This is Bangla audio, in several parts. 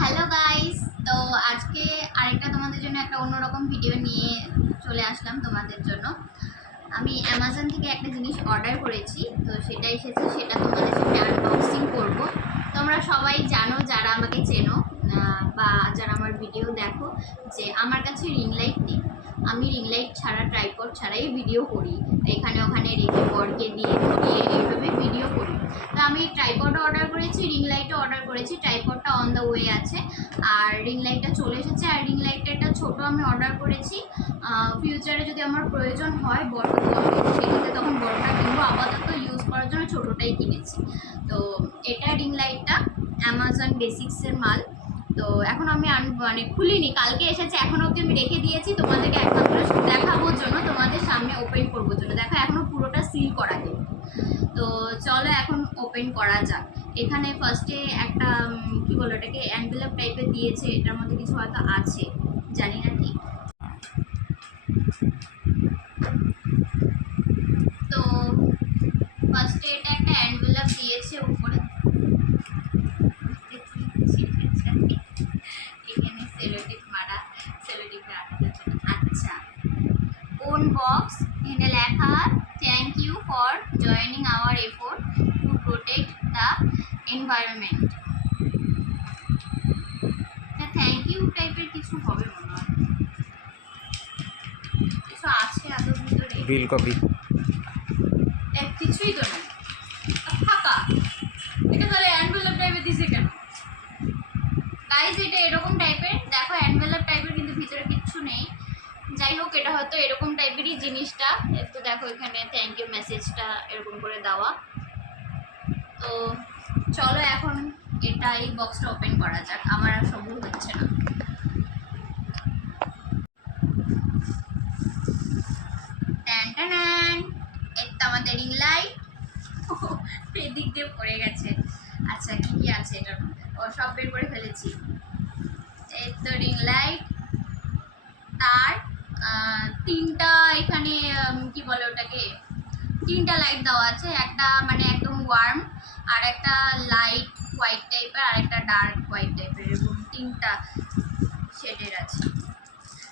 হ্যালো গাইস, তো আজকে আরেকটা তোমাদের জন্য একটা অন্যরকম ভিডিও নিয়ে চলে আসলাম তোমাদের জন্য। আমি অ্যামাজন থেকে একটা জিনিস অর্ডার করেছি, তো সেটা এসেছে, সেটা তোমাদের সাথে আনবক্সিং করব। তোমরা সবাই জানো, যারা আমাকে চেনো বা যারা আমার ভিডিও দেখো, যে আমার কাছে রিং লাইট নেই। আমি রিং লাইট ছাড়া, ট্রাইপড ছাড়াই ভিডিও করি, এখানে ওখানে রেখে বরকে দিয়ে ধরিয়ে এইভাবে ভিডিও করি। তো আমি ট্রাইপডও অর্ডার করেছি, রিং লাইটও অর্ডার করেছি। ট্রাইপডটা অন দ্য ওয়ে আছে, আর রিং লাইটটা চলে এসেছে। আর রিং লাইটটা ছোটো আমি অর্ডার করেছি, ফিউচারে যদি আমার প্রয়োজন হয় বড়, সেক্ষেত্রে তখন বড়টা কিনবো। আপাতত ইউজ করার জন্য ছোটোটাই কিনেছি। তো এটা রিং লাইটটা অ্যামাজন বেসিক্সের মাল। তো এখন আমি মানে খুলিনি, কালকে এসেছে, এখন অবধি আমি রেখে দিয়েছি তোমাদেরকে একমাত্র দেখাবোর জন্য, তোমাদের সামনে ওপেন করবোর জন্য। দেখো এখনো পুরোটা সিল করা নেই। তো চলো এখন ওপেন করা যাক। এখানে ফার্স্টে একটা কি বলো এটাকে, অ্যানভেলপ টাইপের দিয়েছে, এটার মধ্যে কিছু হয়তো আছে, জানি না ঠিক। তো ফার্স্টে এটা একটা অ্যানভেলপ দিয়েছে উপরে, এখানে সেলোটেপ মারা, সেলোটেপে আটকার জন্য। আচ্ছা, ওন বক্স, এখানে লেখা thank you for joining our effort to protect the environment. Thank you টাইপের কিছু হবে মনে হয়, কিছু আছে আদৌ ভিতরে। বিল কপি কিছুই তো নেই, ফাঁকা। এটা তাহলে অ্যানভেলপ টাইপের দিছে কেন গাইজ? এটা এরকম টাইপের, দেখো অ্যানভেলপ টাইপের, কিন্তু ভিতরে কিচ্ছু নেই। যাই হোক, এটা হয়তো এরকম টাইপেরই জিনিসটা। একটু দেখো এখানে থ্যাংক ইউ মেসেজটা এরকম করে দেওয়া। তো চলো এখন এটা, এই বক্সটা ওপেন করা যাক, আমার আর সবুর হচ্ছে না। এই তো আমাদের রিং লাইট, এদিক দিয়ে পড়ে গেছে। আচ্ছা, কি কি আছে এটার মধ্যে? ও, সব বের করে ফেলেছি। এই তো রিং লাইট, তার তিনটা এখানে কি বলে ওটাকে, তিনটা লাইট দেওয়া আছে। একটা মানে একদম ওয়ার্ম, আর একটা লাইট হোয়াইট টাইপের, আর একটা ডার্ক হোয়াইট টাইপের, এরকম তিনটা শেডের আছে।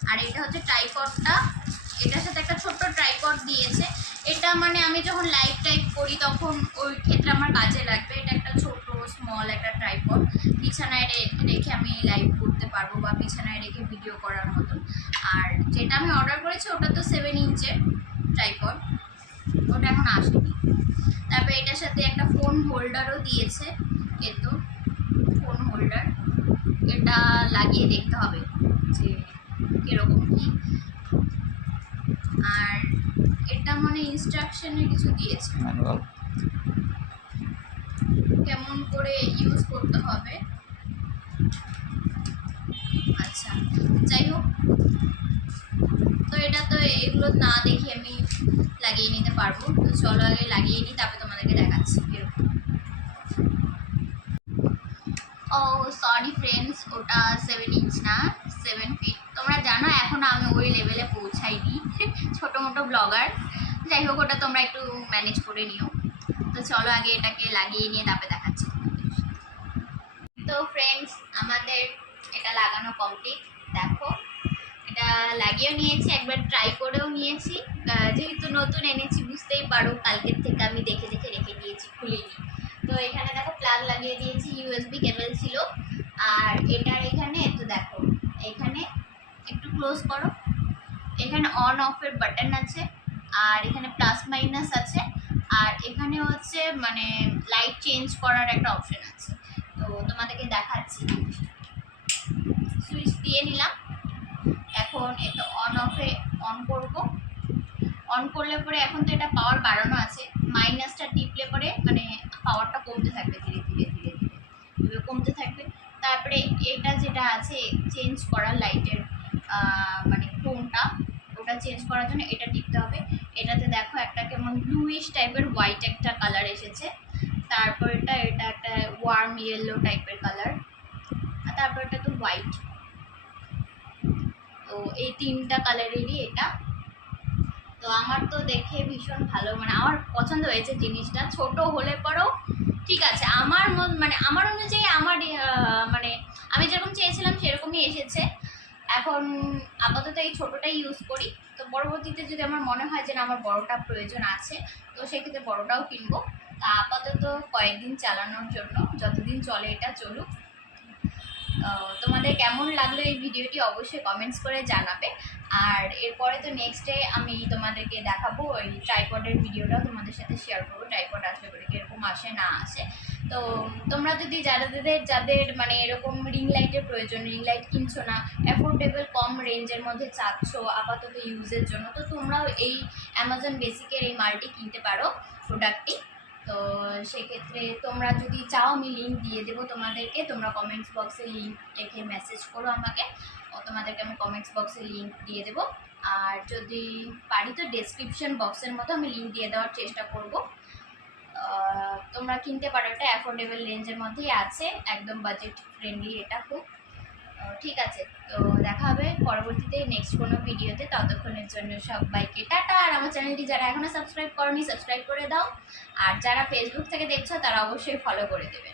আর এটা হচ্ছে ট্রাইপডটা, এটার সাথে একটা ছোট্ট ট্রাইপড দিয়েছে। এটা মানে আমি যখন লাইভ টাইপ করি তখন ওই ক্ষেত্রে আমার কাজে লাগবে। এটা একটা ছোট স্মল একটা ট্রাইপড, বিছানায় রেখে আমি লাইভ করতে পারবো, বা বিছানায় রেখে ভিডিও করার মতন। আর যেটা আমি অর্ডার করেছি ওটা তো 7 ইঞ্চের ট্রাইপড, ওটা এখন আসেনি। তারপরে এটার সাথে একটা ফোন হোল্ডারও দিয়েছে, কিন্তু ফোন হোল্ডার এটা লাগিয়ে দেখতে হবে যে কিরকম কি। আর এটা মানে ইনস্ট্রাকশনে কিছু দিয়েছে, ম্যানুয়াল, কেমন করে ইউজ করতে হবে। আচ্ছা, যাই হোক, তো এটা তো এগুলো না দেখি আমি লাগিয়ে নিতে পারবো। তো চলো আগে লাগিয়ে নিই, তারপরে তোমাদেরকে দেখাচ্ছি এরকম। ও সরি ফ্রেন্ডস, ওটা 7 ইঞ্চ না, 7 ফিট। তোমরা জানো এখনো আমি ওই লেভেলে পৌঁছাইনি, ছোটো মোটো ব্লগার। যাই হোক, ওটা তোমরা একটু ম্যানেজ করে নিও। তো চলো আগে এটাকে লাগিয়ে নিয়ে তারপরে দেখাচ্ছি। তো ফ্রেন্ডস, আমাদের এটা লাগানো কমপ্লিট। দেখো, এটা লাগিয়েও নিয়েছি, একবার ট্রাই করেও নিয়েছি। যেহেতু নতুন এনেছি বুঝতেই পারো, কালকের থেকে আমি দেখে দেখে রেখে দিয়েছি, খুলিনি। তো এখানে দেখো প্লাগ লাগিয়ে দিয়েছি, ইউএসবি কেবল ছিল। আর এটার এখানে তো দেখো, এখানে একটু ক্লোজ করো, এখানে অন অফের বাটন আছে, আর এখানে প্লাস মাইনাস আছে, আর এখানে হচ্ছে মানে লাইট চেঞ্জ করার একটা অপশন আছে। তো তোমাদেরকে দেখাচ্ছি, সুইচ দিয়ে নিলাম। এখন এটা অন অফে অন করব। অন করলে পরে এখন তো এটা পাওয়ার বাড়ানো আছে, মাইনাসটা টিপলে পরে মানে পাওয়ারটা কমতে থাকবে, ধীরে ধীরে ধীরে ধীরে কমতে থাকবে। তারপরে এটা যেটা আছে চেঞ্জ করার লাইটের মানে টোনটা, ওটা চেঞ্জ করার জন্য এটা টিপতে হবে। এটাতে দেখো একটা কেমন ব্লুইশ টাইপের হোয়াইট একটা কালার এসেছে। তারপর এটা একটা ওয়ার্ম ইয়েলো টাইপের কালার, আর তারপর এটা তো হোয়াইট। তো এই তিনটা কালারেরই এটা। তো আমার তো দেখে ভীষণ ভালো, মানে আমার পছন্দ হয়েছে জিনিসটা। ছোট হলে পরেও ঠিক আছে, আমার মানে আমার অনুযায়ী, আমার মানে এসেছে। এখন আপাতত এই ছোটোটাই ইউজ করি, তো পরবর্তীতে যদি আমার মনে হয় যে না আমার বড়টা প্রয়োজন আছে তো সেক্ষেত্রে বড়টাও কিনবো। তা আপাতত কয়েকদিন চালানোর জন্য, যতদিন চলে এটা চলুক। তোমাদের কেমন লাগলো এই ভিডিওটি অবশ্যই কমেন্টস করে জানাবে। আর এরপরে তো নেক্সট ডে আমি তোমাদেরকে দেখাবো ওই ট্রাইপডের ভিডিওটাও তোমাদের সাথে শেয়ার করবো, ট্রাইপড আসলে করে কীরকম আসে না আসে। তো তোমরা যদি যাদের মানে এরকম রিং লাইটের প্রয়োজন, রিং লাইট কিনছো না, অ্যাফোর্ডেবল কম রেঞ্জের মধ্যে চাচ্ছ আপাতত ইউজের জন্য, তো তোমরাও এই অ্যামাজন বেসিকের এই মালটি কিনতে পারো প্রোডাক্টটি। তো সেক্ষেত্রে তোমরা যদি চাও আমি লিঙ্ক দিয়ে দেবো তোমাদেরকে, তোমরা কমেন্টস বক্সে লিঙ্ক লিখে মেসেজ করো আমাকে, তোমাদেরকে আমি কমেন্টস বক্সে লিঙ্ক দিয়ে দেবো। আর যদি পারি তো ডেসক্রিপশন বক্সের মতো আমি লিঙ্ক দিয়ে দেওয়ার চেষ্টা করব। তোমরা কিনতে পারো, এটা অ্যাফোর্ডেবল রেঞ্জের মধ্যেই আছে, একদম বাজেট ফ্রেন্ডলি এটা খুব। ঠিক আছে, তো দেখা হবে পরবর্তীতে নেক্সট কোনো ভিডিওতে। ততক্ষণের জন্য সবাইকে টাটা। আর আমার চ্যানেলটি যারা এখনও সাবস্ক্রাইব করনি সাবস্ক্রাইব করে দাও, আর যারা ফেসবুক থেকে দেখছো তারা অবশ্যই ফলো করে দেবে।